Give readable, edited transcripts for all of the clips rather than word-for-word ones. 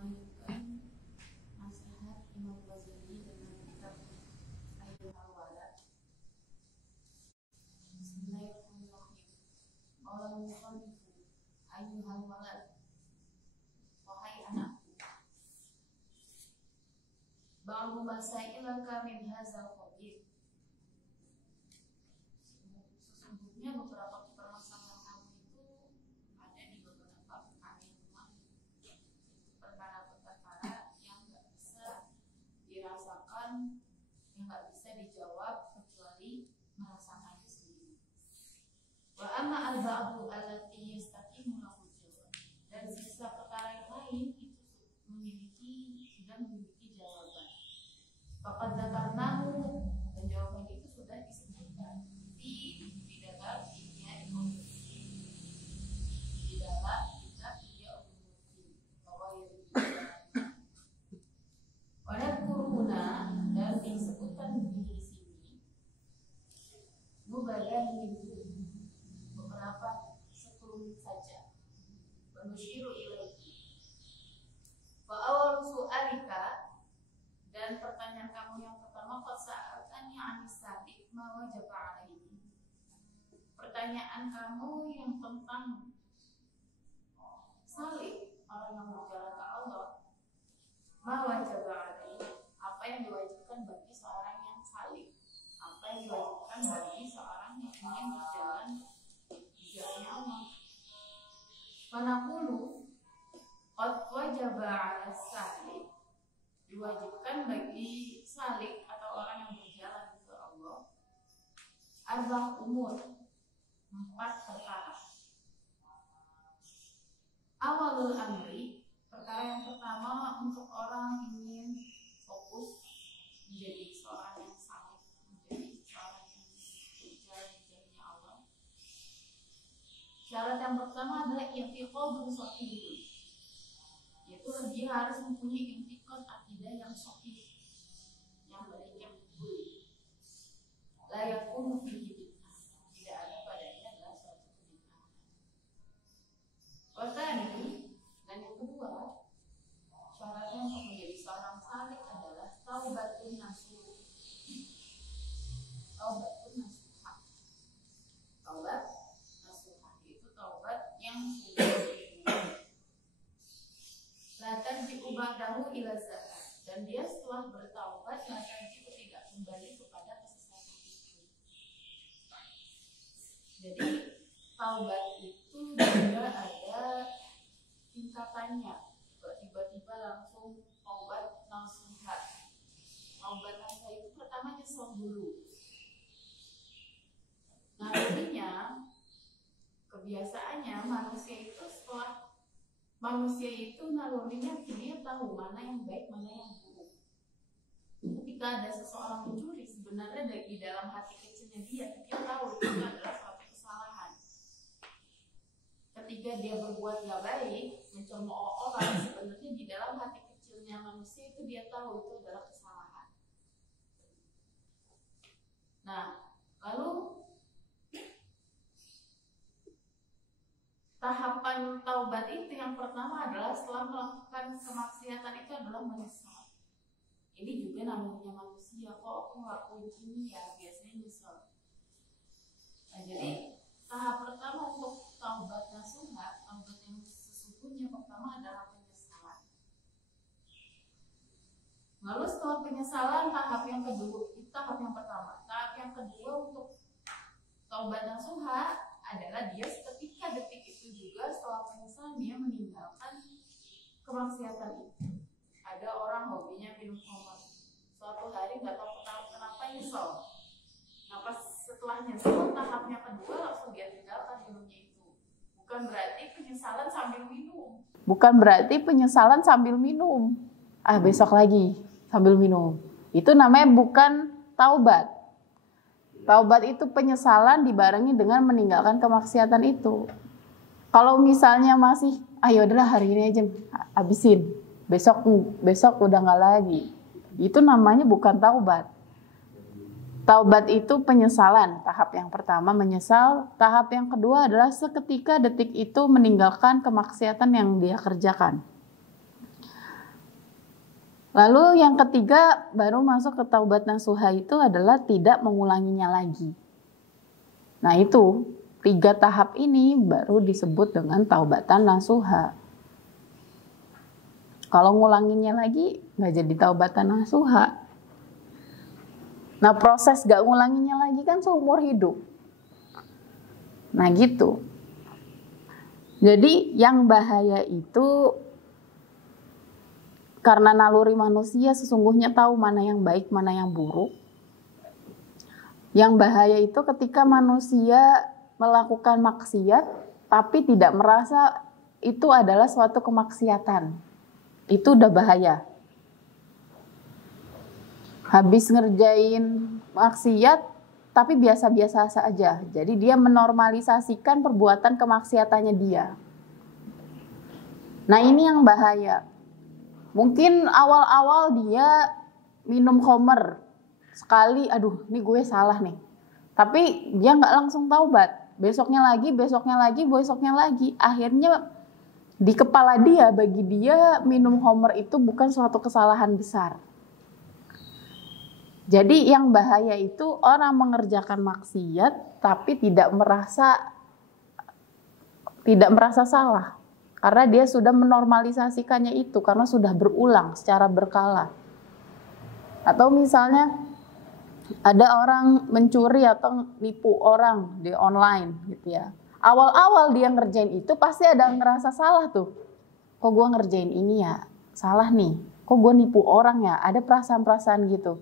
melanjutkan nasihat Imam Ghazali dengan kitab Ayyuhal Walad. Bismillahirrahmanirrahim. Qala al-musannifu ayyuhal walad, wahai anakku, ba'du masailaka min hadzal qabil. Sesungguhnya beberapa permasalahan kamu itu ada di beberapa perkara yang kemarin. Perkara-perkara yang nggak bisa dirasakan, yang nggak bisa dijawab kecuali merasakannya sendiri. Wa amma al-ba'du allati yastaqimu lahu jawab. Dan sisa perkara yang lain itu memiliki jawaban. Faqad dzakarnahu, dan jawaban itu sudah disebutkan di dalam kitab Ihya Ulumuddin bahwa pada kuruna, dan disebutkan di sini mubadan itu beberapa sekelumit saja. Penusyiru ilaihi wa awal su'alika, dan pertanyaan kamu yang pertama, qad sa'altani 'anis sabiq ma wajaba 'alaihi. Pertanyaan kamu yang tentang salih, orang yang berjalan ke Allah, ma wajaba 'alaihi, apa yang diwajibkan bagi seorang yang salih, apa yang diwajibkan bagi seorang yang ingin berjalan di jalannya Allah. Manaqulu qad wajaba 'ala salih, diwajibkan bagi salik atau orang yang berjalan ke Allah, arba'ah umur, 4 perkara. Awalul amri, perkara yang pertama untuk orang ingin fokus menjadi seorang yang salik, menjadi seorang yang berjalan di jalannya Allah. Syarat yang pertama adalah i'tiqadun shahih, yaitu dia harus mempunyai i'tiqad akidah yang sahih, yang baik, yang betul. La yakunu fihi bid'ah, tidak ada padanya adalah suatu kebid'ahan. Wakani, dan yang kedua, syaratnya untuk menjadi seorang salik adalah taubatun nasuh. Taubatun nasuh. Taubat nasuh itu taubat yang sudah latan diubahdahu ila zakat, dan dia setelah bertaubat latan itu tidak kembali kepada kesesatan itu. Jadi taubat itu juga ada tingkatannya. Tiba-tiba langsung taubat nasuha. Taubat nasuha itu pertama nyesel dulu. Nalurinya, kebiasaannya manusia itu setelah manusia itu nalurinya dia tahu mana yang baik, mana yang buruk. Ketika ada seseorang mencuri, sebenarnya di dalam hati kecilnya dia tahu itu adalah suatu kesalahan. Ketika dia berbuat gak baik, mencemooh orang, sebenarnya di dalam hati kecilnya manusia itu dia tahu itu adalah kesalahan. Nah, lalu tahapan taubat itu yang pertama adalah setelah melakukan kemaksiatan itu adalah menyesal. Ini juga namanya manusia, kok aku ngelakuin ini ya, biasanya nyesel. Nah, jadi tahap pertama untuk taubat nasuha, taubat yang sesungguhnya pertama adalah penyesalan. Lalu setelah penyesalan, tahap yang kedua, tahap yang pertama. Tahap yang kedua untuk taubat nasuha adalah dia ketika detik itu juga setelah penyesalan dia meninggalkan kemaksiatan itu. Ada orang hobinya minum khamar, suatu hari nggak tahu kenapa nyesel. Nah pas setelah nyesel, tahapnya kedua langsung dia tinggalkan minumnya itu. Bukan berarti penyesalan sambil minum. Besok lagi sambil minum. Itu namanya bukan taubat. Taubat itu penyesalan dibarengi dengan meninggalkan kemaksiatan itu. Kalau misalnya masih, udahlah hari ini aja habisin, besok udah nggak lagi. Itu namanya bukan taubat. Taubat itu penyesalan. Tahap yang pertama menyesal. Tahap yang kedua adalah seketika detik itu meninggalkan kemaksiatan yang dia kerjakan. Lalu yang ketiga baru masuk ke taubat nasuha itu adalah tidak mengulanginya lagi. Nah itu 3 tahap ini baru disebut dengan taubatan nasuha. Kalau ngulanginnya lagi nggak jadi taubatan nasuha. Nah proses gak ngulanginnya lagi kan seumur hidup. Nah gitu. Jadi yang bahaya itu karena naluri manusia sesungguhnya tahu mana yang baik, mana yang buruk. Yang bahaya itu ketika manusia melakukan maksiat tapi tidak merasa itu adalah suatu kemaksiatan. Itu udah bahaya. Habis ngerjain maksiat tapi biasa-biasa saja. Jadi dia menormalisasikan perbuatan kemaksiatannya dia. Nah ini yang bahaya. Mungkin awal-awal dia minum khamr sekali, aduh ini gue salah nih. Tapi dia nggak langsung taubat. Besoknya lagi, besoknya lagi, besoknya lagi. Akhirnya di kepala dia, bagi dia minum khamr itu bukan suatu kesalahan besar. Jadi yang bahaya itu orang mengerjakan maksiat tapi tidak merasa salah. Karena dia sudah menormalisasikannya itu karena sudah berulang secara berkala. Atau misalnya ada orang mencuri atau nipu orang di online gitu ya. Awal-awal dia ngerjain itu pasti ada ngerasa salah tuh. Kok gue ngerjain ini ya? Salah nih. Kok gue nipu orang ya? Ada perasaan-perasaan gitu.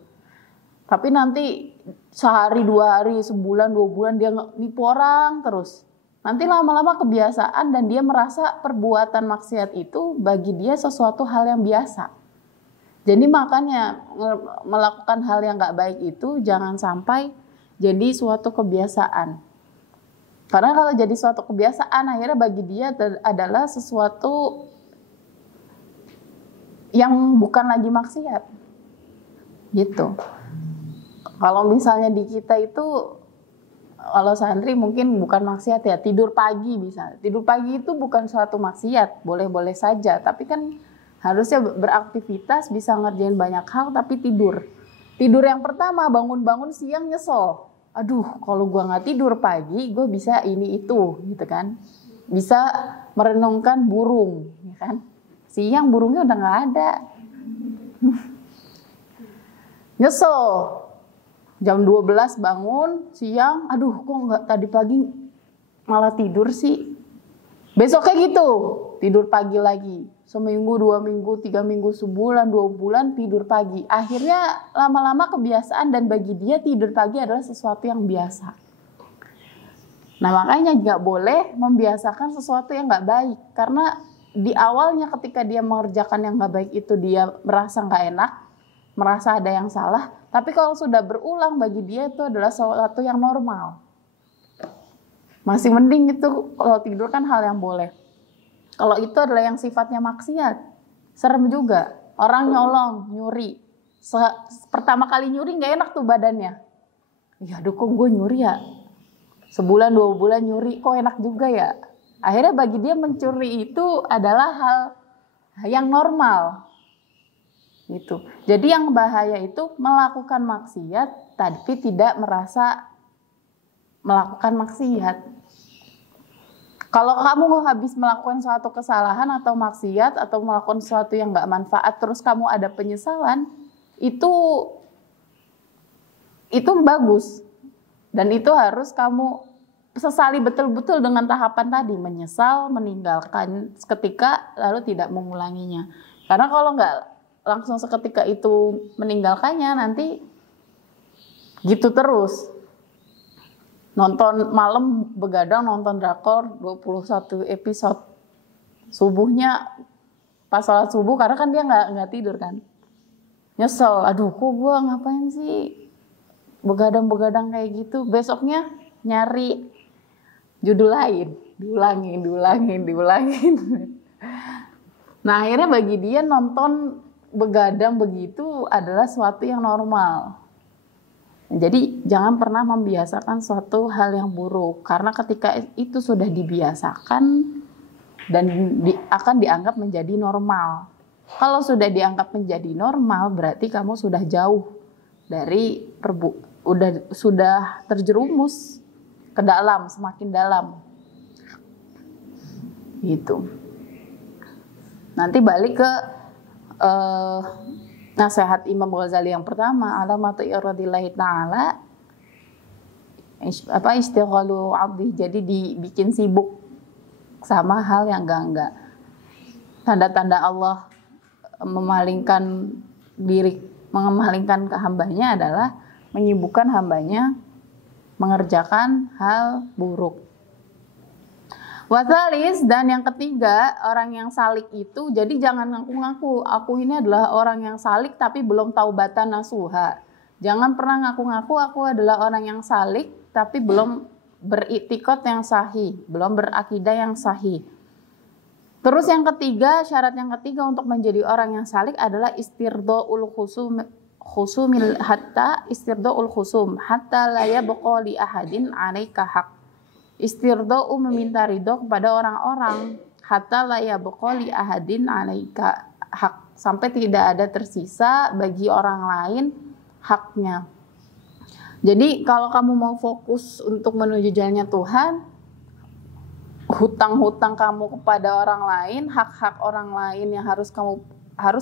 Tapi nanti sehari, 2 hari, sebulan, 2 bulan dia nipu orang terus. Nanti lama-lama kebiasaan dan dia merasa perbuatan maksiat itu bagi dia sesuatu hal yang biasa. Jadi makanya melakukan hal yang gak baik itu jangan sampai jadi suatu kebiasaan. Karena kalau jadi suatu kebiasaan akhirnya bagi dia adalah sesuatu yang bukan lagi maksiat. Gitu. Kalau misalnya di kita itu kalau santri mungkin bukan maksiat ya, tidur pagi bisa. Tidur pagi itu bukan suatu maksiat, boleh-boleh saja. Tapi kan harusnya beraktivitas, bisa ngerjain banyak hal, tapi tidur. Tidur yang pertama, bangun-bangun siang nyesel. Aduh, kalau gue nggak tidur pagi, gue bisa ini itu, gitu kan. Bisa merenungkan burung, ya kan. Siang burungnya udah nggak ada. Nyesel. Jam 12 bangun, siang, aduh kok nggak tadi pagi malah tidur sih. Besoknya gitu, tidur pagi lagi. Seminggu, 2 minggu, 3 minggu, sebulan, 2 bulan tidur pagi. Akhirnya lama-lama kebiasaan dan bagi dia tidur pagi adalah sesuatu yang biasa. Nah makanya nggak boleh membiasakan sesuatu yang nggak baik. Karena di awalnya ketika dia mengerjakan yang nggak baik itu dia merasa nggak enak, merasa ada yang salah. Tapi kalau sudah berulang bagi dia itu adalah sesuatu yang normal. Masih mending itu kalau tidur kan hal yang boleh. Kalau itu adalah yang sifatnya maksiat, serem juga. Orang nyolong, nyuri. Pertama kali nyuri nggak enak tuh badannya. Ya aduh kok gue nyuri ya. Sebulan 2 bulan nyuri kok enak juga ya. Akhirnya bagi dia mencuri itu adalah hal yang normal. Gitu. Jadi yang bahaya itu melakukan maksiat tapi tidak merasa melakukan maksiat. Kalau kamu habis melakukan suatu kesalahan atau maksiat atau melakukan sesuatu yang nggak manfaat terus kamu ada penyesalan, itu bagus dan itu harus kamu sesali betul-betul dengan tahapan tadi, menyesal, meninggalkan seketika lalu tidak mengulanginya. Karena kalau nggak langsung seketika itu meninggalkannya nanti gitu terus. Nonton malam begadang nonton drakor 21 episode. Subuhnya pas sholat subuh karena kan dia nggak tidur kan. Nyesel, aduh kok gue ngapain sih begadang-begadang kayak gitu. Besoknya nyari judul lain, diulangin. Nah akhirnya bagi dia nonton begadang begitu adalah suatu yang normal. Jadi jangan pernah membiasakan suatu hal yang buruk karena ketika itu sudah dibiasakan dan akan dianggap menjadi normal. Kalau sudah dianggap menjadi normal, berarti kamu sudah jauh dari sudah terjerumus ke dalam, semakin dalam. Gitu. Nanti balik ke nasihat Imam Ghazali yang pertama, alamatu iradillahi ta'ala istighalu abdi, jadi dibikin sibuk sama hal yang enggak. Tanda-tanda Allah memalingkan ke hambanya adalah menyibukkan hambanya mengerjakan hal buruk. Watalis, dan yang ketiga, orang yang salik itu, jadi jangan ngaku-ngaku, aku ini adalah orang yang salik tapi belum taubatan nasuha. Jangan pernah ngaku-ngaku aku adalah orang yang salik tapi belum beriktikad yang sahih, belum berakidah yang sahih. Terus yang ketiga, syarat yang ketiga untuk menjadi orang yang salik adalah istirdaul khusumil hatta istirdaul khusum hatta la yabqa li ahadin 'alaika haq. Istirdau meminta ridho kepada orang-orang hatta la yabqa li ahadin 'alaika haq, sampai tidak ada tersisa bagi orang lain haknya. Jadi kalau kamu mau fokus untuk menuju jalannya Tuhan, hutang-hutang kamu kepada orang lain, hak-hak orang lain yang harus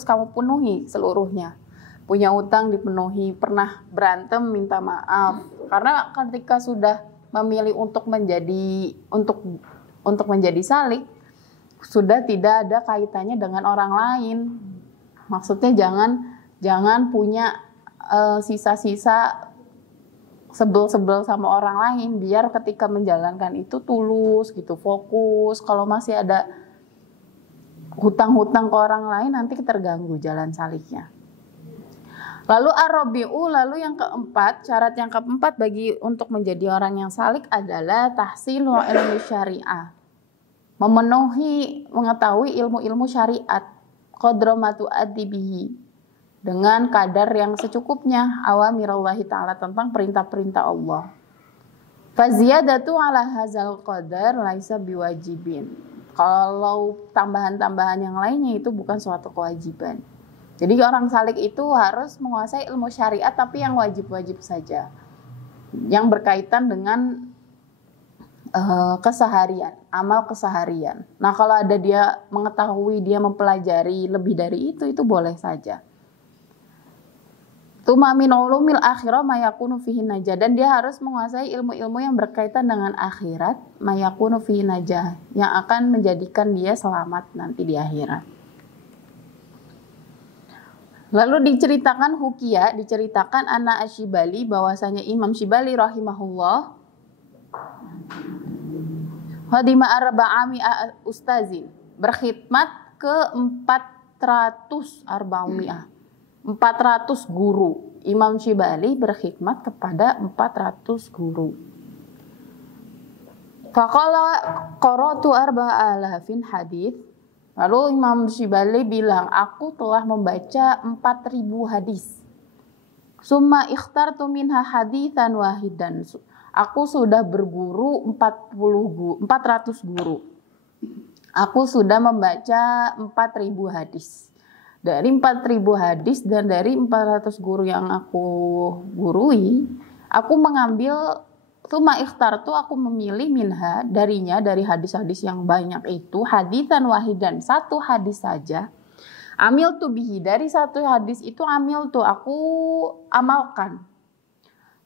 kamu penuhi seluruhnya. Punya hutang dipenuhi, pernah berantem minta maaf. Karena ketika sudah memilih untuk menjadi salik, sudah tidak ada kaitannya dengan orang lain. Maksudnya jangan punya sisa-sisa sebel-sebel sama orang lain, biar ketika menjalankan itu tulus gitu, fokus. Kalau masih ada hutang-hutang ke orang lain, nanti terganggu jalan saliknya. Lalu ar-rabi'u, lalu yang keempat, syarat yang keempat untuk menjadi orang yang salik adalah tahsilu ilmu syariah. Mengetahui ilmu-ilmu syariat, qadra ma tu'addi bihi, dengan kadar yang secukupnya, awamirallahi ta'ala, tentang perintah-perintah Allah. Faziyadatu ala hazal qadar laisa biwajibin. Kalau tambahan-tambahan yang lainnya itu bukan suatu kewajiban. Jadi orang salik itu harus menguasai ilmu syariat, tapi yang wajib-wajib saja, yang berkaitan dengan keseharian, amal keseharian. Nah kalau ada dia mengetahui, dia mempelajari lebih dari itu boleh saja. Tuma min ulumil akhirah mayakunu fihi najah, dan dia harus menguasai ilmu-ilmu yang berkaitan dengan akhirat, mayakunu fihi najah, yang akan menjadikan dia selamat nanti di akhirat. Lalu diceritakan Ana Asyibali, bahwasanya Imam Syibali rahimahullah hadima arba'ami ustazin, berkhidmat ke 400 guru. Imam Syibali berkhidmat kepada 400 guru. Faqala qara'tu 4,000 hadits. Lalu Imam Syibali bilang, aku telah membaca 4.000 hadis. Summa ikhtartu minha haditsan wahidan. Aku sudah berguru 400 guru. Aku sudah membaca 4.000 hadis. Dari 4.000 hadis dan dari 400 guru yang aku gurui, aku mengambil Tuma ikhtartu, aku memilih minha, darinya, dari hadis-hadis yang banyak itu, hadisan wahidan, satu hadis saja. Amil tu bihi, dari satu hadis itu amil tu, aku amalkan.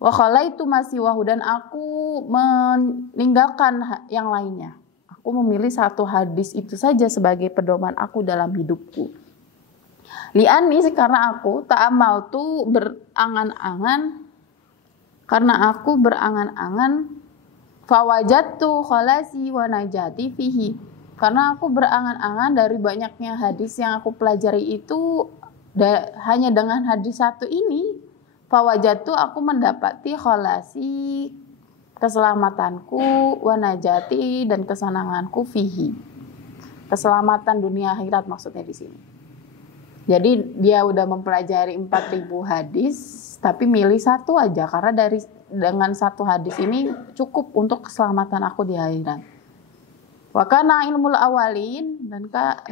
Wa khalaitu masiwahu, dan aku meninggalkan yang lainnya. Aku memilih satu hadis itu saja sebagai pedoman aku dalam hidupku. Li'ani, karena aku ta'amal tu berangan-angan, fawajatu khalasi wa najati fihi, karena aku berangan-angan dari banyaknya hadis yang aku pelajari itu, hanya dengan hadis satu ini, fawajatu, aku mendapati khalasi, keselamatanku, wa najati, dan kesenanganku fihi, keselamatan dunia akhirat maksudnya di sini. Jadi dia udah mempelajari 4.000 hadis, tapi milih satu aja, karena dengan satu hadis ini cukup untuk keselamatan aku di akhirat. Wa kana ilmul awalin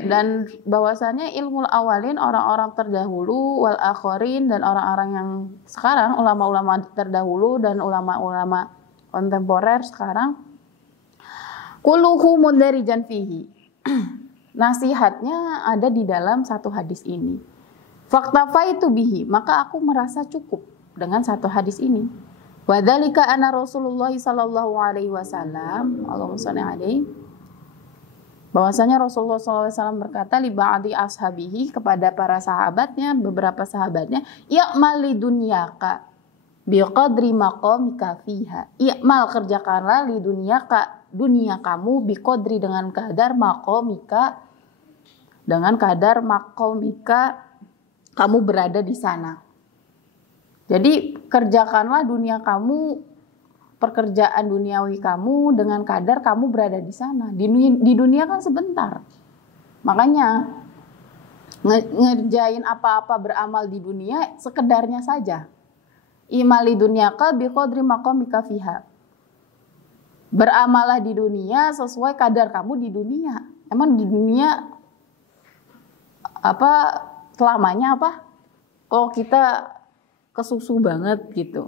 dan bahwasanya ilmul awalin orang-orang terdahulu wal akhirin dan orang-orang yang sekarang ulama-ulama terdahulu dan ulama-ulama kontemporer sekarang kulluhu mundarijan fihi. Nasihatnya ada di dalam satu hadis ini. Faktafaitu bihi, maka aku merasa cukup dengan satu hadis ini. Wa dzalika anna Rasulullah sallallahu alaihi wasallam, Allahumma shalli alaihi, bahwasanya Rasulullah SAW berkata li ba'di ashabihi kepada para sahabatnya, beberapa sahabatnya, i'mal li dunyaka bi qadri maqamika fiha. I'mal, kerjakanlah li dunyaka, dunia kamu bi qadri dengan kadar maqamika, dengan kadar maqamika kamu berada di sana. Jadi kerjakanlah dunia kamu, pekerjaan duniawi kamu dengan kadar kamu berada di sana. Di dunia kan sebentar. Makanya ngerjain apa-apa beramal di dunia sekedarnya saja. Imali dunyaka biqadri maqamika fiha. Beramalah di dunia sesuai kadar kamu di dunia. Emang di dunia apa selamanya apa? Kalau kita kesusu banget gitu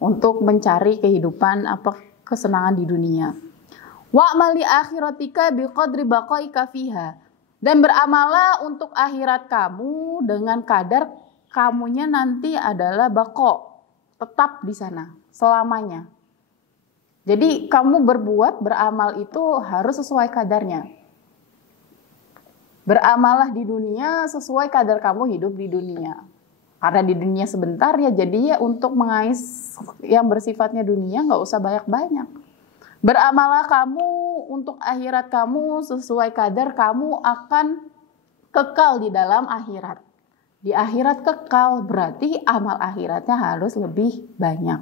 untuk mencari kehidupan apa kesenangan di dunia. Wa'mali akhiratika biqadri baqaika fiha. Dan beramalah untuk akhirat kamu dengan kadar kamunya nanti adalah baqo, tetap di sana selamanya. Jadi kamu berbuat, beramal itu harus sesuai kadarnya. Beramalah di dunia sesuai kadar kamu hidup di dunia. Karena di dunia sebentar ya, jadi ya untuk mengais yang bersifatnya dunia nggak usah banyak-banyak. Beramalah kamu untuk akhirat kamu sesuai kadar kamu akan kekal di dalam akhirat. Di akhirat kekal berarti amal akhiratnya harus lebih banyak.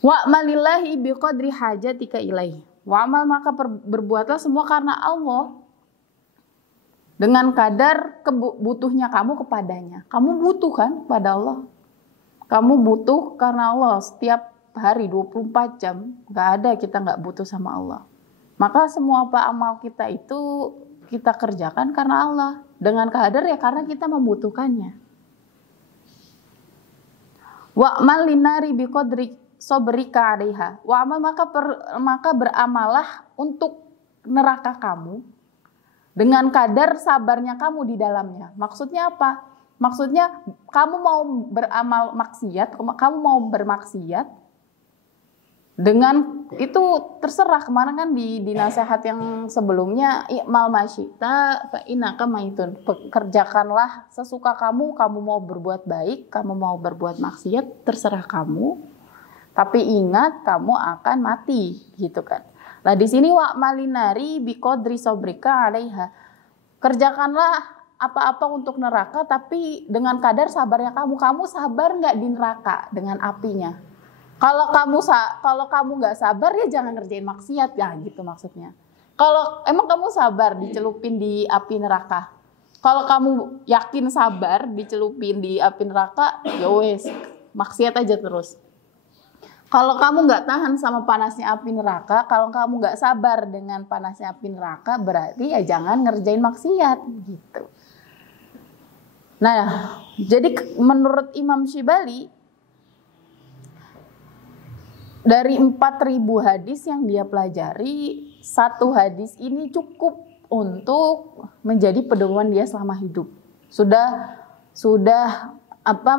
Wa'malillahi biqadri hajatika ilaihi. Wa'mal, maka berbuatlah semua karena Allah. Dengan kadar butuhnya kamu kepadanya. Kamu butuh kan pada Allah. Kamu butuh karena Allah. Setiap hari 24 jam. Gak ada kita gak butuh sama Allah. Maka semua apa amal kita itu kita kerjakan karena Allah. Dengan kadar ya karena kita membutuhkannya. Wa'mal linari biqadri sobrika alaiha. Wa'mal, maka beramalah untuk neraka kamu dengan kadar sabarnya kamu di dalamnya. Maksudnya apa? Maksudnya kamu mau beramal maksiat, kamu mau bermaksiat, dengan itu terserah. Kemarin kan di nasihat yang sebelumnya, i'mal masyita fa innaka maitun. Kerjakanlah sesuka kamu mau berbuat baik, kamu mau berbuat maksiat, terserah kamu. Tapi ingat kamu akan mati, gitu kan. Nah di sini wa'malinari biqadri sabrika 'alaiha. Kerjakanlah apa-apa untuk neraka tapi dengan kadar sabarnya kamu. Kamu sabar nggak di neraka dengan apinya? Kalau kamu nggak sabar ya jangan ngerjain maksiat ya, gitu maksudnya. Kalau emang kamu sabar dicelupin di api neraka, kalau kamu yakin sabar dicelupin di api neraka, ya wes maksiat aja terus. Kalau kamu nggak tahan sama panasnya api neraka, kalau kamu nggak sabar dengan panasnya api neraka, berarti ya jangan ngerjain maksiat, gitu. Nah, jadi menurut Imam Syibali, dari 4.000 hadis yang dia pelajari, satu hadis ini cukup untuk menjadi pedoman dia selama hidup. Sudah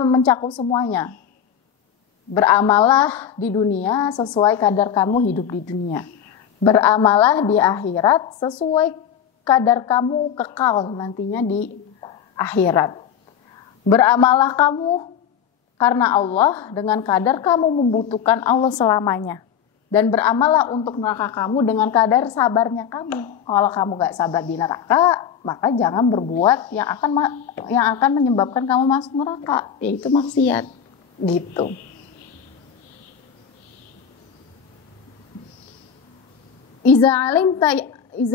mencakup semuanya. Beramalah di dunia sesuai kadar kamu hidup di dunia. Beramalah di akhirat sesuai kadar kamu kekal nantinya di akhirat. Beramalah kamu karena Allah dengan kadar kamu membutuhkan Allah selamanya. Dan beramallah untuk neraka kamu dengan kadar sabarnya kamu. Kalau kamu gak sabar di neraka, maka jangan berbuat yang akan menyebabkan kamu masuk neraka, yaitu maksiat. Gitu. Iza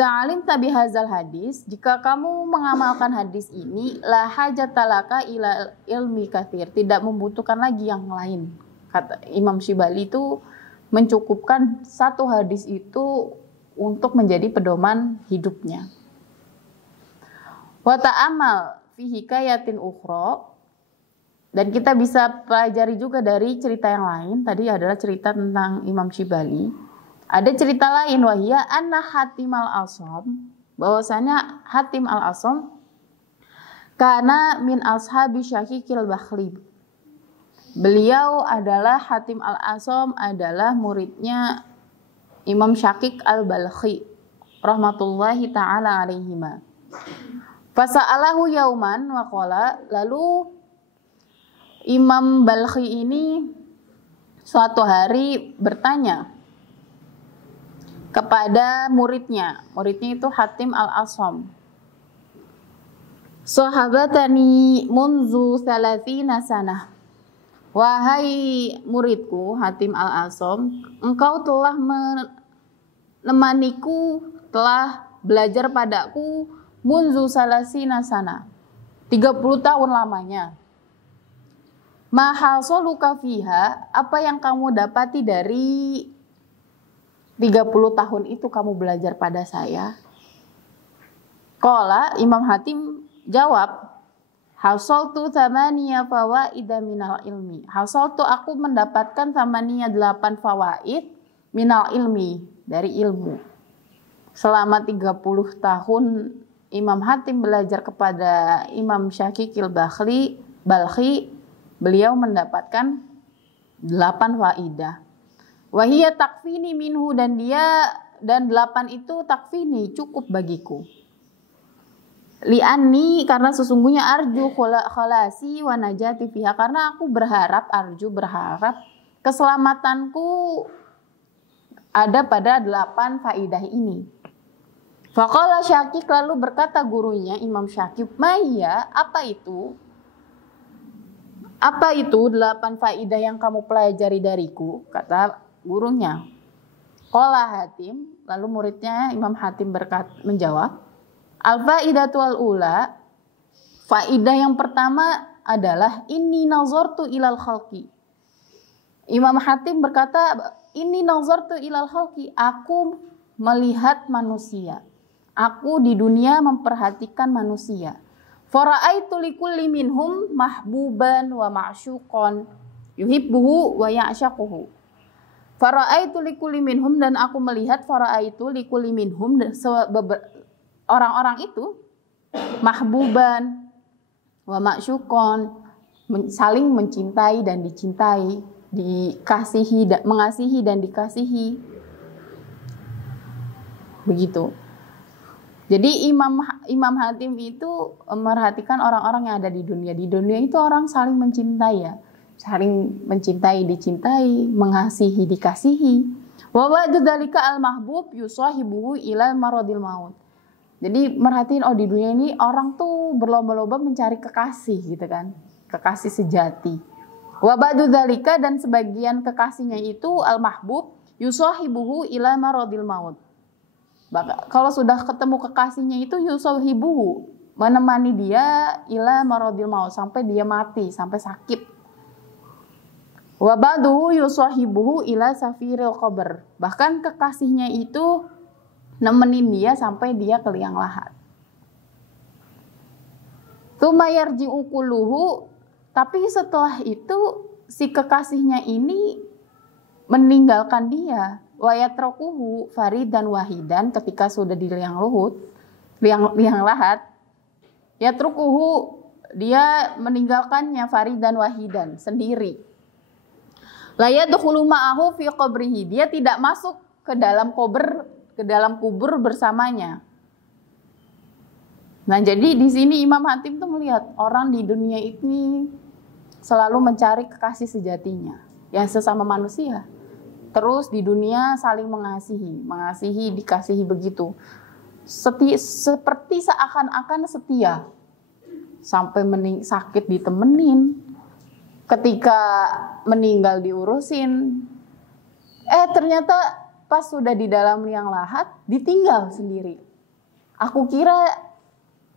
alimta bihazal hadis, jika kamu mengamalkan hadis ini, la hajatalaka ila ilmi kathir, tidak membutuhkan lagi yang lain. Kata Imam Syibali itu mencukupkan satu hadis itu untuk menjadi pedoman hidupnya. Wa ta'amal fi hikayatin ukhra, dan kita bisa pelajari juga dari cerita yang lain. Tadi adalah cerita tentang Imam Syibali. Ada cerita lain, wahia anna Hatim al-Asam, bahwasanya Hatim al-Asam kana min ashabi Syaqiqil Bakhli. Beliau adalah Hatim al-Asam adalah muridnya Imam Syaqiq al-Balkhi rahmatullahi taala alaihima. Fasa'alahu yauman wa qala, lalu Imam Balkhi ini suatu hari bertanya kepada muridnya. Muridnya itu Hatim al-Asam. Sahabatani munzu 30 sanah. Wahai muridku Hatim al-Asam, engkau telah menemaniku, telah belajar padaku munzu 30 sanah. 30 tahun lamanya. Mahasoluka fiha, apa yang kamu dapati dari 30 tahun itu kamu belajar pada saya? Qala, Imam Hatim jawab, hasoltu thamaniya fawaida minal ilmi. Hasoltu, aku mendapatkan thamaniya 8 fawaid minal ilmi, dari ilmu. Selama 30 tahun Imam Hatim belajar kepada Imam Syaqiqil Balkhi, beliau mendapatkan 8 faidah. Wahia takfini minhu, dan 8 itu takfini, cukup bagiku. Li'anni, karena sesungguhnya arju khalasi wa najati fiha, karena aku berharap keselamatanku ada pada 8 faidah ini. Faqala Syaqiq, lalu berkata gurunya Imam Syaqiq, "Maya, apa itu? Apa itu 8 faidah yang kamu pelajari dariku?" Kata gurunya. Qala Hatim, lalu muridnya Imam Hatim menjawab, "Al-faidatu al-ula, faidah yang pertama adalah inni nazartu ilal khalqi." Imam Hatim berkata, "Inni nazartu ilal khalqi, aku melihat manusia. Aku di dunia memperhatikan manusia. Fara'aitu likulli minhum mahbuban wa ma'syuqan yuhibbuhu wa ya'syaquhu." Fara'aitu likulli minhum, dan aku melihat fara'aitu likulli minhum, orang-orang itu mahbuban wa ma'syuqan, saling mencintai dan dicintai, mengasihi dan dikasihi. Begitu. Jadi Imam Hatim itu memperhatikan orang-orang yang ada di dunia. Di dunia itu orang saling mencintai ya. Saling mencintai, dicintai, mengasihi, dikasihi. Wa ba'du dzalika al-mahbub yusahibuhu ila maradil maut. Jadi merhatiin, oh di dunia ini orang tuh berlomba-lomba mencari kekasih gitu kan. Kekasih sejati. Wa ba'du dzalika, dan sebagian kekasihnya itu al-mahbub yusahibuhu ila maradil maut. Kalau sudah ketemu kekasihnya itu yusahibuhu, menemani dia ila maradil maut, sampai dia mati, sampai sakit. Wa ba'duhu yusahibuhu ila safiril qabr. Bahkan kekasihnya itu nemenin dia sampai dia ke liang lahat. Tsumma yarji'u kulluhu, tapi setelah itu si kekasihnya ini meninggalkan dia. Wa yatrakuhu faridan wahidan, ketika sudah di liang lahat. Yatrukuhu, dia meninggalkannya faridan wahidan, sendiri. La yadkhulu ma'ahu fi qabrihi, dia tidak masuk ke dalam kubur bersamanya. Nah, jadi di sini Imam Hatim tuh melihat orang di dunia ini selalu mencari kekasih sejatinya, yang sesama manusia. Terus di dunia saling mengasihi, dikasihi begitu. Seperti seakan-akan setia. Sampai sakit ditemenin, ketika meninggal diurusin. Ternyata pas sudah di dalam liang lahat ditinggal sendiri. Aku kira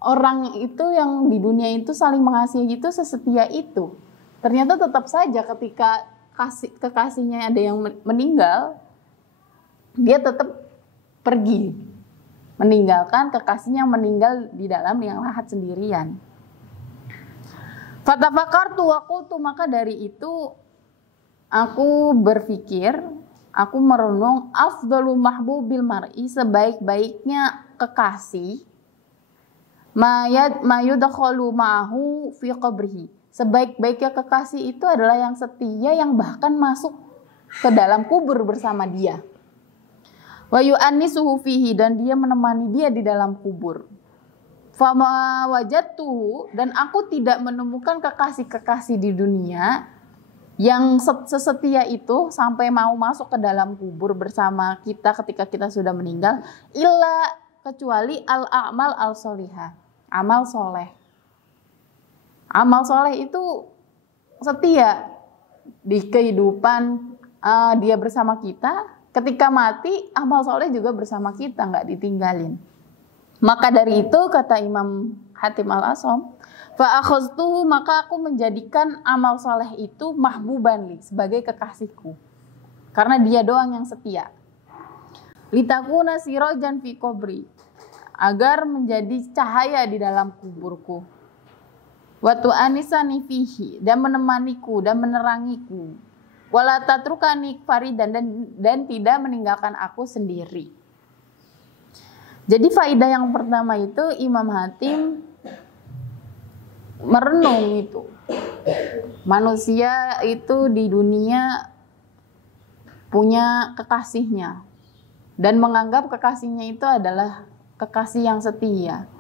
orang itu yang di dunia itu saling mengasihi itu sesetia itu. Ternyata tetap saja ketika kekasihnya ada yang meninggal, dia tetap pergi, meninggalkan kekasihnya yang meninggal di dalam liang lahat sendirian. Fatafakartu wa qultu, maka dari itu aku berpikir, aku merenung, afdalu mahbubil mar'i, sebaik-baiknya kekasih, mayudkhalu ma'ahu fi qabrihi, sebaik-baiknya kekasih itu adalah yang setia, yang bahkan masuk ke dalam kubur bersama dia. Wa yu'annisuhu fihi, dan dia menemani dia di dalam kubur. Fama wajadtuhu, dan aku tidak menemukan kekasih-kekasih di dunia yang sesetia itu sampai mau masuk ke dalam kubur bersama kita ketika kita sudah meninggal, illa, kecuali al-a'mal al-solihah, amal soleh. Amal soleh itu setia di kehidupan, dia bersama kita. Ketika mati, amal soleh juga bersama kita, nggak ditinggalin. Maka dari itu kata Imam Hatim al-Asham, fa'akhaztuhu, maka aku menjadikan amal soleh itu mahbuban li, sebagai kekasihku, karena dia doang yang setia. Litakuna sirajan fi qabri, agar menjadi cahaya di dalam kuburku. Wa tu'anisani fihi, dan menemaniku dan menerangiku. Wala tatrukani faridan, dan tidak meninggalkan aku sendiri. Jadi faidah yang pertama itu Imam Hatim merenung itu. Manusia itu di dunia punya kekasihnya dan menganggap kekasihnya itu adalah kekasih yang setia.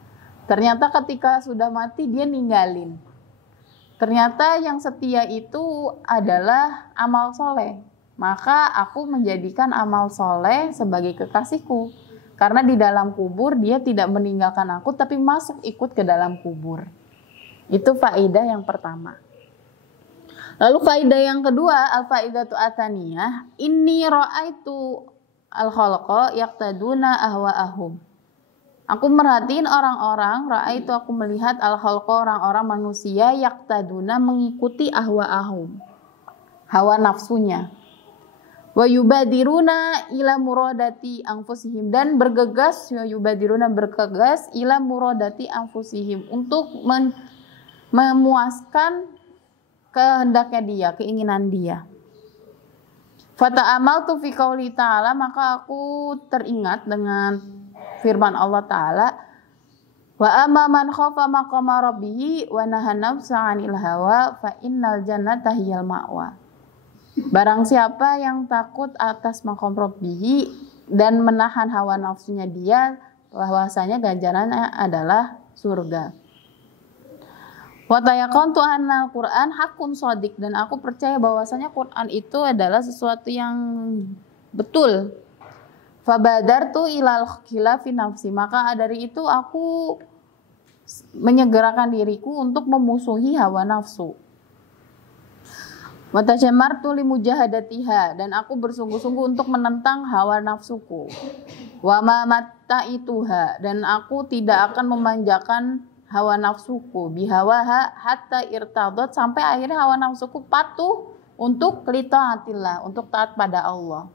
Ternyata ketika sudah mati dia ninggalin. Ternyata yang setia itu adalah amal soleh. Maka aku menjadikan amal soleh sebagai kekasihku. Karena di dalam kubur dia tidak meninggalkan aku, tapi masuk ikut ke dalam kubur. Itu faidah yang pertama. Lalu faidah yang kedua, al-faidatu atsaniyah, inni ra'aitu al-khalqa yaqtaduna ahwa'ahum. Aku merhatiin orang-orang, ra'aitu, aku melihat al-khalqa, orang-orang manusia, yaqtaduna, mengikuti ahwa'ahum, hawa nafsunya. Wa yubadiruna ila muradati anfusihim, dan bergegas, wa yubadiruna, bergegas, ila muradati anfusihim, untuk memuaskan kehendaknya dia, keinginan dia. Fata'amaltu fi qouli ta'ala, maka aku teringat dengan firman Allah Ta'ala, wa amma man khafa maqama rabbih wa nahana nafsa 'anil hawa fa innal jannata hiyal ma'wa. Barang siapa yang takut atas maqam rabbih dan menahan hawa nafsunya dia, bahwasanya ganjarannya adalah surga. Wa tayaqantu anna al-Qur'an haqqun shadiq, dan aku percaya bahwasanya Quran itu adalah sesuatu yang betul. Fabadartu ilal khilafi nafsi, maka dari itu aku menyegerakan diriku untuk memusuhi hawa nafsu. Wa tajamartu limujahadatiha, dan aku bersungguh-sungguh untuk menentang hawa nafsuku. Wa ma mattaituha, dan aku tidak akan memanjakan hawa nafsuku, bihawaha hatta irtadot, sampai akhirnya hawa nafsuku patuh untuk litaatillah, untuk taat pada Allah.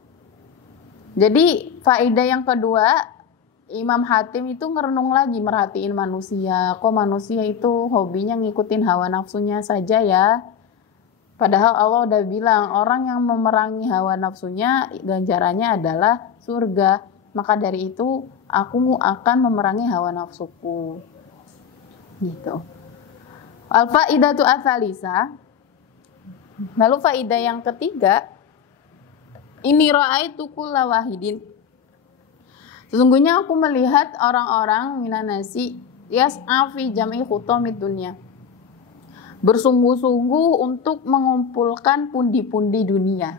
Jadi faedah yang kedua, Imam Hatim itu ngerenung lagi, merhatiin manusia. Kok manusia itu hobinya ngikutin hawa nafsunya saja ya. Padahal Allah udah bilang orang yang memerangi hawa nafsunya ganjarannya adalah surga. Maka dari itu aku akan memerangi hawa nafsuku. Gitu. Al-faidatu atsalisa. Lalu faidah yang ketiga, ini ra'aitu kulla wahidin. Sesungguhnya aku melihat orang-orang minanasi yas'a fi jam'i khutamid dunya, bersungguh-sungguh untuk mengumpulkan pundi-pundi dunia.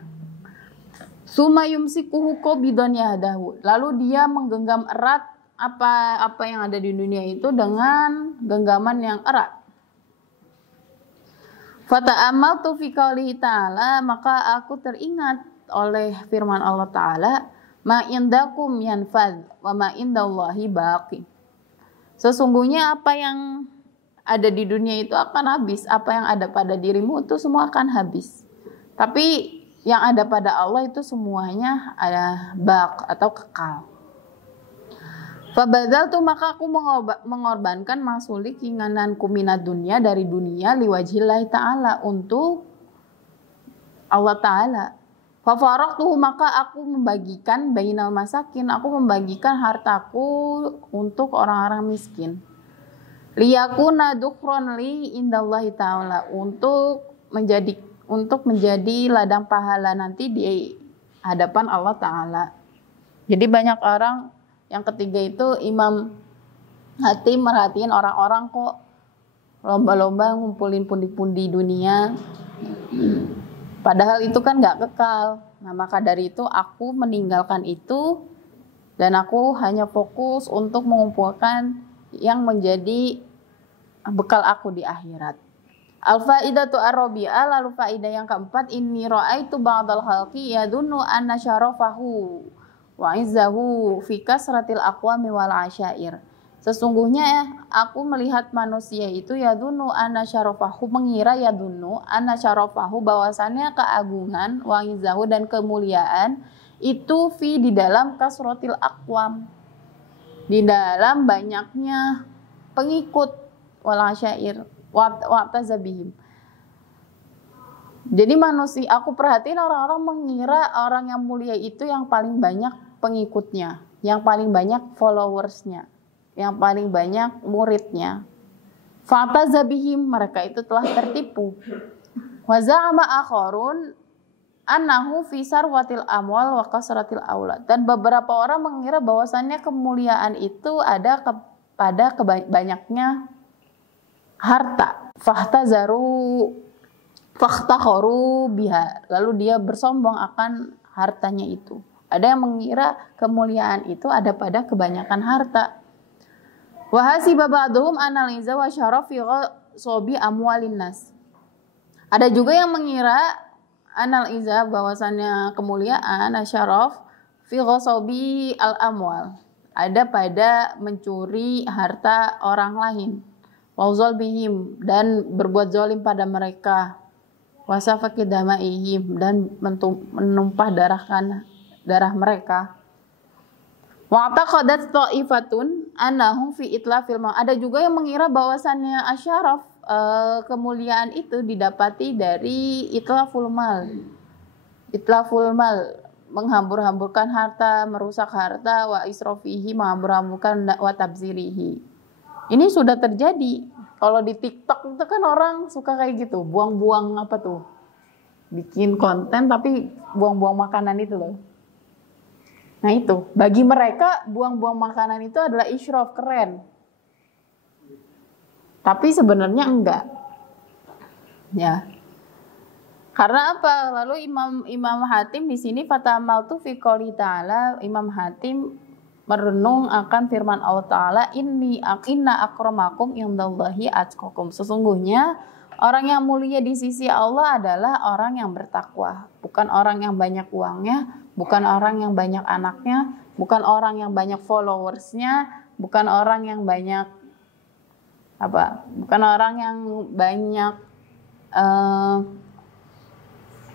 Summa yumsikuhu qabidan yahdahu, lalu dia menggenggam erat apa yang ada di dunia itu dengan genggaman yang erat. Fata'amaltu fi qoulihi ta'ala, maka aku teringat oleh firman Allah Ta'ala, ma indakum yanfad wa ma indallahi baqi. Sesungguhnya apa yang ada di dunia itu akan habis, apa yang ada pada dirimu itu semua akan habis. Tapi yang ada pada Allah itu semuanya ada baq atau kekal. Fabadzaltu maka aku mengorbankan masulik ingananku minad dunia dari dunia liwajhillahi ta'ala untuk Allah Ta'ala. Fafaraqtuhu maka aku membagikan bainal masakin, aku membagikan hartaku untuk orang-orang miskin. Liyakuna dukhron li indallahi ta'ala, untuk menjadi ladang pahala nanti di hadapan Allah Ta'ala. Jadi banyak orang. Yang ketiga itu Imam Hatim merhatiin orang-orang kok lomba-lomba ngumpulin pundi-pundi dunia. Padahal itu kan gak kekal. Nah maka dari itu aku meninggalkan itu dan aku hanya fokus untuk mengumpulkan yang menjadi bekal aku di akhirat. Al-faidatu ar-rabi'ah, lalu faidah yang keempat, inni ra'aitu ba'dal khalqi yadunnu anna syarafahu wa izzahu fi kasratil aqwami wal asyair. Sesungguhnya aku melihat manusia itu yadunnu anna syarafahu, mengira yadunnu anna syarafahu bahwasannya keagungan, wa izzahu dan kemuliaan itu di dalam kasratil aqwam, di dalam banyaknya pengikut, wal asyair wa tazabihim. Jadi manusia, aku perhatiin orang-orang mengira orang yang mulia itu yang paling banyak pengikutnya, yang paling banyak followersnya, yang paling banyak muridnya. Fatazabihim, mereka itu telah tertipu. Wa za'ama akharun annahu fi sarwatil amwal wa kasratil aulad. Dan beberapa orang mengira bahwasannya kemuliaan itu ada pada banyaknya harta. Fakhtakharu biha, lalu dia bersombong akan hartanya itu. Ada yang mengira kemuliaan itu ada pada kebanyakan harta. Wa hasiba ba'dhum analiza wa syaraf fi ghasobi amwalin nas. Ada juga yang mengira analiza bahwasannya kemuliaan asyaraf fi ghasobi al amwal ada pada mencuri harta orang lain. Wa zalbihim, dan berbuat zalim pada mereka. Wasafaki damaihim, dan menumpah darah mereka. Wa'taqadat ta'ifatun annahum fi itlafil mal. Ada juga yang mengira bahwasannya asyaraf, kemuliaan itu didapati dari itlaful mal. Itlaful mal, menghambur-hamburkan harta, merusak harta, wa israfihi, menghambur-hamburkan, wa tabzirihi. Ini sudah terjadi. Kalau di TikTok itu kan orang suka kayak gitu, buang-buang apa tuh, bikin konten tapi buang-buang makanan itu loh. Nah itu, bagi mereka buang-buang makanan itu adalah israf, keren. Tapi sebenarnya enggak. Ya. Karena apa? Lalu Imam Hatim di sini fatamaltu fi qouli ta'ala, Imam Hatim merenung akan firman Allah Ta'ala, inna akramakum indallahi atqakum. Sesungguhnya orang yang mulia di sisi Allah adalah orang yang bertakwa, bukan orang yang banyak uangnya, bukan orang yang banyak anaknya, bukan orang yang banyak followersnya, bukan orang yang banyak bukan orang yang banyak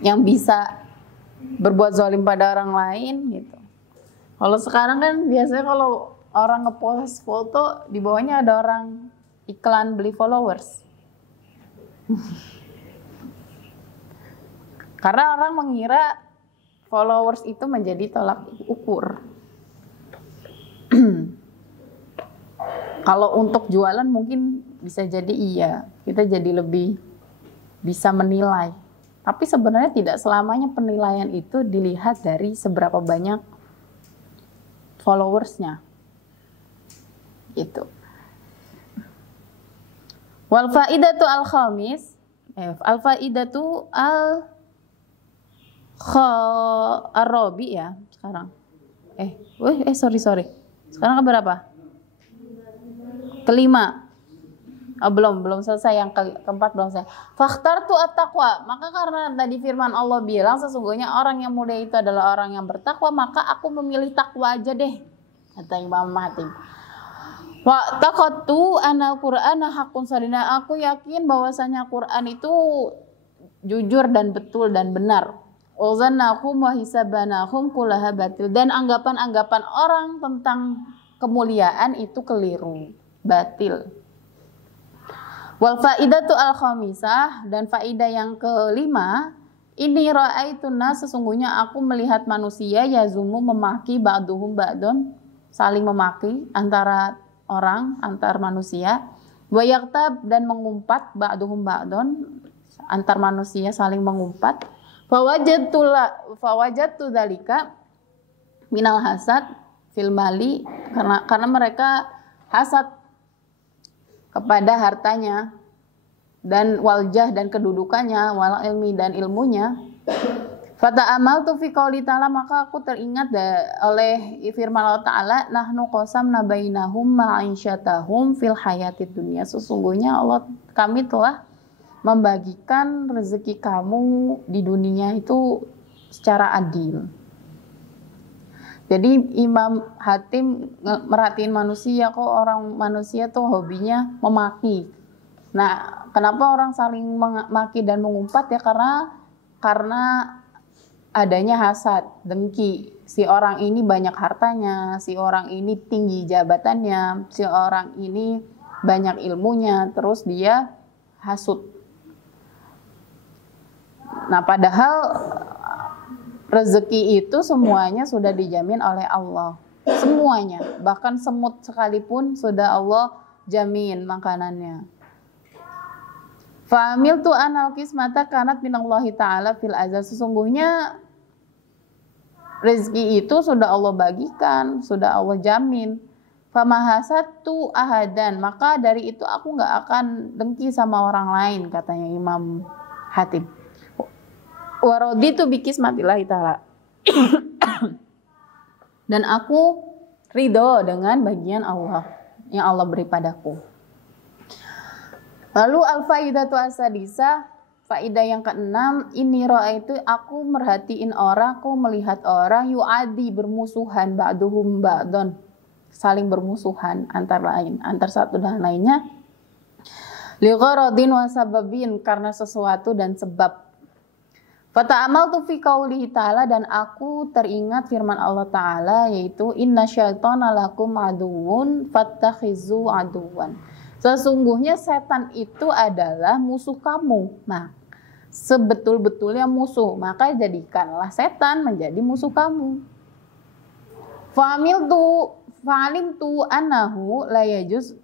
yang bisa berbuat zalim pada orang lain gitu. Kalau sekarang kan biasanya kalau orang ngepost foto di bawahnya ada orang iklan beli followers. Karena orang mengira followers itu menjadi tolak ukur. Kalau untuk jualan mungkin bisa jadi iya, kita jadi lebih bisa menilai. Tapi sebenarnya tidak selamanya penilaian itu dilihat dari seberapa banyak followersnya itu. Wal faidatu al khamis, al faidatu al arabi ya sekarang. Sorry. Sekarang berapa? Kelima. Belum selesai, yang keempat belum selesai. Fakhtartu at-taqwa, maka karena tadi firman Allah bilang sesungguhnya orang yang mulia itu adalah orang yang bertakwa, maka aku memilih takwa aja deh, kata Imam Hatim. Wa taqattu anal Qur'ana haqqun sadina, aku yakin bahwasanya Quran itu jujur dan betul dan benar. Uzannahum wa hisabanahum kullaha batil, dan anggapan-anggapan orang tentang kemuliaan itu keliru, batil. Wal faidatu al khamisah, dan faidah yang kelima, ini ra'aituna, sesungguhnya aku melihat manusia yazumu memaki ba'duhum ba'dun, saling memaki antara orang, antar manusia, wa yaktab, dan mengumpat ba'duhum ba'dun, antar manusia saling mengumpat. Fawajadtu dzalika minal hasad fil mali, karena mereka hasad kepada hartanya, dan waljah, dan kedudukannya, wal ilmi, dan ilmunya. Fata amal tu fi qauli ta'ala, maka aku teringat oleh firman Allah Ta'ala, nahnu qasamna bainahum ma'isyatahum fil hayatid dunya, sesungguhnya Allah, kami telah membagikan rezeki kamu di dunia itu secara adil. Jadi Imam Hatim merhatiin manusia, kok orang manusia tuh hobinya memaki. Nah, kenapa orang saling memaki dan mengumpat ya, karena adanya hasad, dengki. Si orang ini banyak hartanya, si orang ini tinggi jabatannya, si orang ini banyak ilmunya, terus dia hasud. Nah, padahal rezeki itu semuanya sudah dijamin oleh Allah. Semuanya, bahkan semut sekalipun sudah Allah jamin makanannya. Fa'amil tu anal kismata kanat minallahi ta'ala fil azal, sesungguhnya rezeki itu sudah Allah bagikan, sudah Allah jamin. Famahasatu ahadan, maka dari itu aku nggak akan dengki sama orang lain, katanya Imam Hatim. Waraditu bikismatillahi ta'ala, dan aku ridho dengan bagian Allah yang Allah beri padaku. Lalu al-faidatu asadisa, faidah yang keenam, ini ra'aitu, aku merhatiin orang, aku melihat orang yu'adi, bermusuhan, ba'duhum ba'dun, saling bermusuhan antar satu dan lainnya, li gharadin wa sababin, karena sesuatu dan sebab. Fata'amaltu fi qaulihi ta'ala, dan aku teringat firman Allah Ta'ala, yaitu inna syaitana lakum aduwwun fattakhizu aduwwan, sesungguhnya setan itu adalah musuh kamu. Nah, sebetul-betulnya musuh, maka jadikanlah setan menjadi musuh kamu. Fa'alimtu annahu la yajuz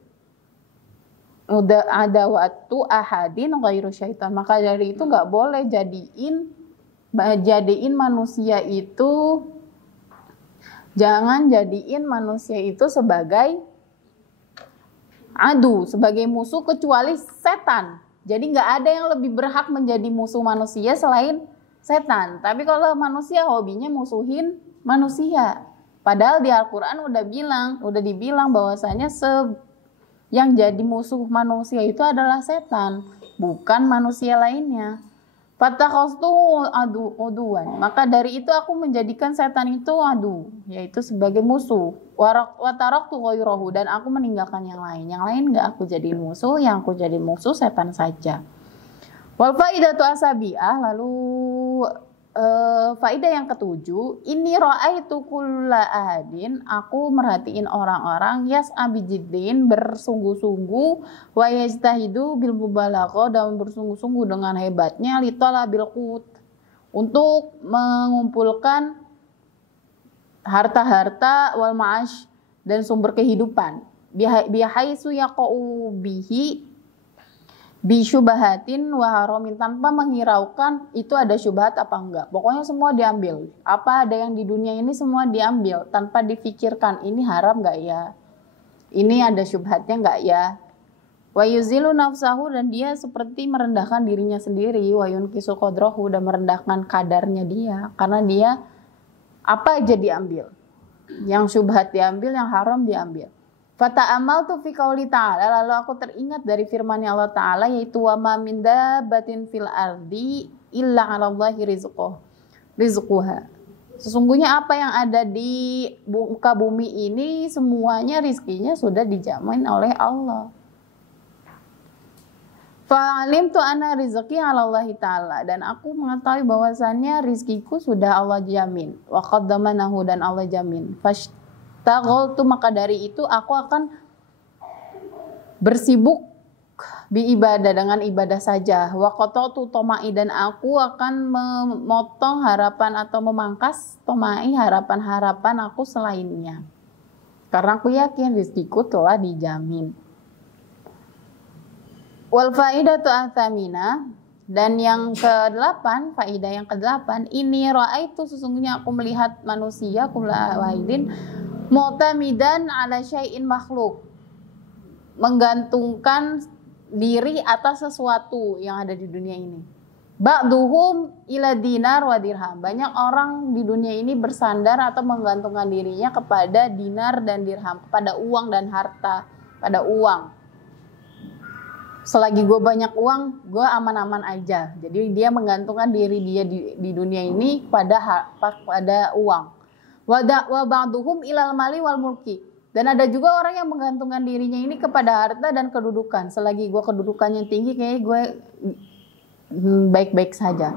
adawatu ahadin ghairu syaitan, maka dari itu nggak boleh jadiin manusia itu, jangan jadiin manusia itu sebagai adu, sebagai musuh kecuali setan. Jadi nggak ada yang lebih berhak menjadi musuh manusia selain setan. Tapi kalau manusia hobinya musuhin manusia, padahal di Al-Quran udah dibilang bahwasanya yang jadi musuh manusia itu adalah setan, bukan manusia lainnya. Fatakhastu aduwan, maka dari itu aku menjadikan setan itu adu, yaitu sebagai musuh. Wataraktu ghairahu, dan aku meninggalkan yang lain. Yang lain nggak aku jadi musuh, yang aku jadi musuh setan saja. Wal faidatu asabiah, lalu faidah yang ketujuh, ini ra'aitu kulla ahadin, aku merhatiin orang-orang yas'abijiddin, bersungguh-sungguh, wa yajtahidu bil mubalagha, dan bersungguh-sungguh dengan hebatnya, litalabil qut, untuk mengumpulkan harta-harta, wal ma'ash, dan sumber kehidupan, bihaitsu yaqau bihi bisyubahatin wa haramin, tanpa menghiraukan itu ada syubhat apa enggak. Pokoknya semua diambil. Apa ada yang di dunia ini semua diambil tanpa difikirkan ini haram enggak ya? Ini ada syubhatnya enggak ya? Wa yuzilu nafsahu, dan dia seperti merendahkan dirinya sendiri, wa yunkisu qadrahu, dan merendahkan kadarnya dia, karena dia apa aja diambil. Yang syubhat diambil, yang haram diambil. Fata'amaltu fi qauli ta'ala, lalu aku teringat dari firman Allah Ta'ala, yaitu wa ma min dabbatin fil ardi illa 'alallahi rizquha. Sesungguhnya apa yang ada di muka bumi ini semuanya rizkinya sudah dijamin oleh Allah. Fa'alimtu anna rizqi 'alallahi ta'ala, dan aku mengetahui bahwasannya rizkiku sudah Allah jamin. Wa qaddamanahu, dan Allah jamin. Taghaltu, maka dari itu aku akan bersibuk ibadah dengan ibadah saja. Wa qata'tu tomai, dan aku akan memotong harapan atau memangkas tomai, harapan-harapan aku selainnya. Karena aku yakin rezekiku telah dijamin. Wal faidatu atsamina, dan yang ke-8, faidah yang ke-8, ini ra'aitu, sesungguhnya aku melihat manusia kulla wahidin mu'tamidan ala syai'in makhluk, menggantungkan diri atas sesuatu yang ada di dunia ini. Ba'duhum ila dinar wa dirham, banyak orang di dunia ini bersandar atau menggantungkan dirinya kepada dinar dan dirham, kepada uang dan harta, pada uang. Selagi gue banyak uang, gue aman-aman aja. Jadi dia menggantungkan diri dia di dunia ini pada uang. Wa ba'duhum ilal mali wal mulki, dan ada juga orang yang menggantungkan dirinya ini kepada harta dan kedudukan. Selagi gue kedudukannya tinggi, kayaknya gue baik-baik saja.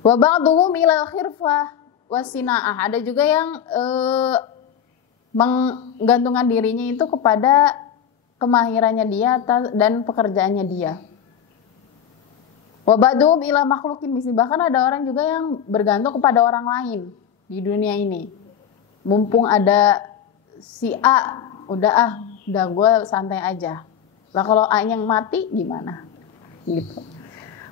Wa ba'duhum ilal khirfah wasinaah, ada juga yang menggantungkan dirinya itu kepada kemahirannya dia dan pekerjaannya dia. Wa ba'duhum ila makhlukin misli, bahkan ada orang juga yang bergantung kepada orang lain di dunia ini. Mumpung ada si A, udah gue santai aja. Lah kalau A yang mati gimana? Gitu.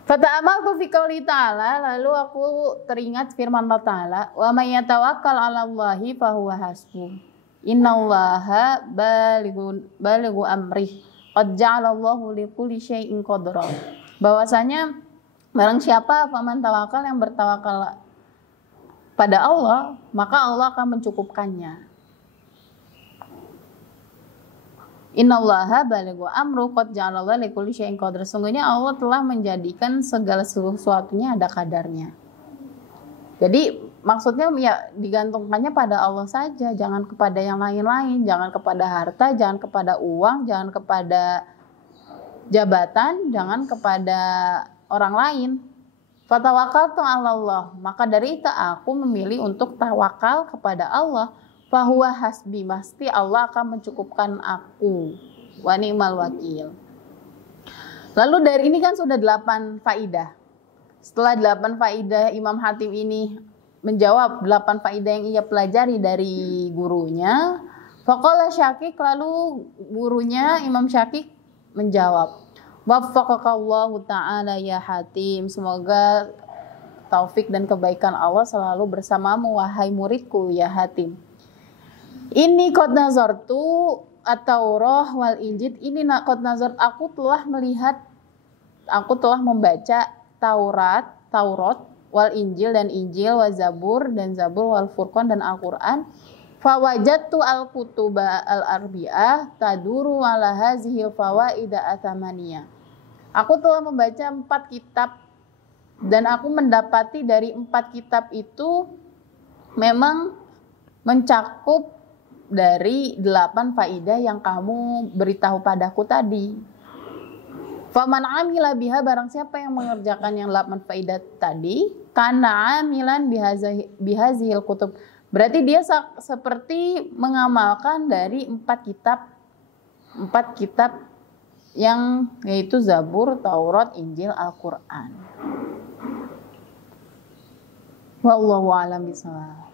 Fata'amaltu fi qouli ta'ala, lalu aku teringat firman Allah Ta'ala, wa may yatawakkal 'ala Allahi fahuwa hasbuh. Innallaha balighu amrih. Qad ja'alallahu likulli syai'in qadra. Bahwasanya barang siapa faman tawakal, yang bertawakal pada Allah, maka Allah akan mencukupkannya. Innallaha balighu amru qad ja'alallahu likulli syai'in qadra. Sungguhnya Allah telah menjadikan segala sesuatunya ada kadarnya. Jadi maksudnya ya digantungkannya pada Allah saja, jangan kepada yang lain-lain, jangan kepada harta, jangan kepada uang, jangan kepada jabatan, jangan kepada orang lain. Fatawakkaltu 'ala Allah, maka dari itu aku memilih untuk tawakal kepada Allah. Fahuwa hasbi, pasti Allah akan mencukupkan aku. Wa ni'mal wakil. Lalu dari ini kan sudah 8 faidah. Setelah 8 faidah, Imam Hatim ini menjawab 8 faidah yang ia pelajari dari gurunya. Faqala Syakik, lalu gurunya Imam Syakik menjawab, waffaqakallahu ta'ala ya Hatim, semoga taufik dan kebaikan Allah selalu bersamamu wahai muridku ya Hatim. Ini qad nazartu at-Taurah wal Injil, ini qad nazart, aku telah membaca Taurat wal Injil dan Injil, wa Zabur dan Zabur, wal Furqan dan Al-Qur'an. Fawajadtu al-kutuba al-arbiyah taduru ala hazihil fawaida athamaniyah. Aku telah membaca 4 kitab dan aku mendapati dari 4 kitab itu memang mencakup dari 8 faidah yang kamu beritahu padaku tadi. Faman amila biha, barang siapa yang mengerjakan yang 8 faidah tadi, kana amilan bihazihil kutub, berarti dia seperti mengamalkan dari 4 kitab yang yaitu Zabur, Taurat, Injil, Al-Qur'an. Wallahu a'lam bishawab.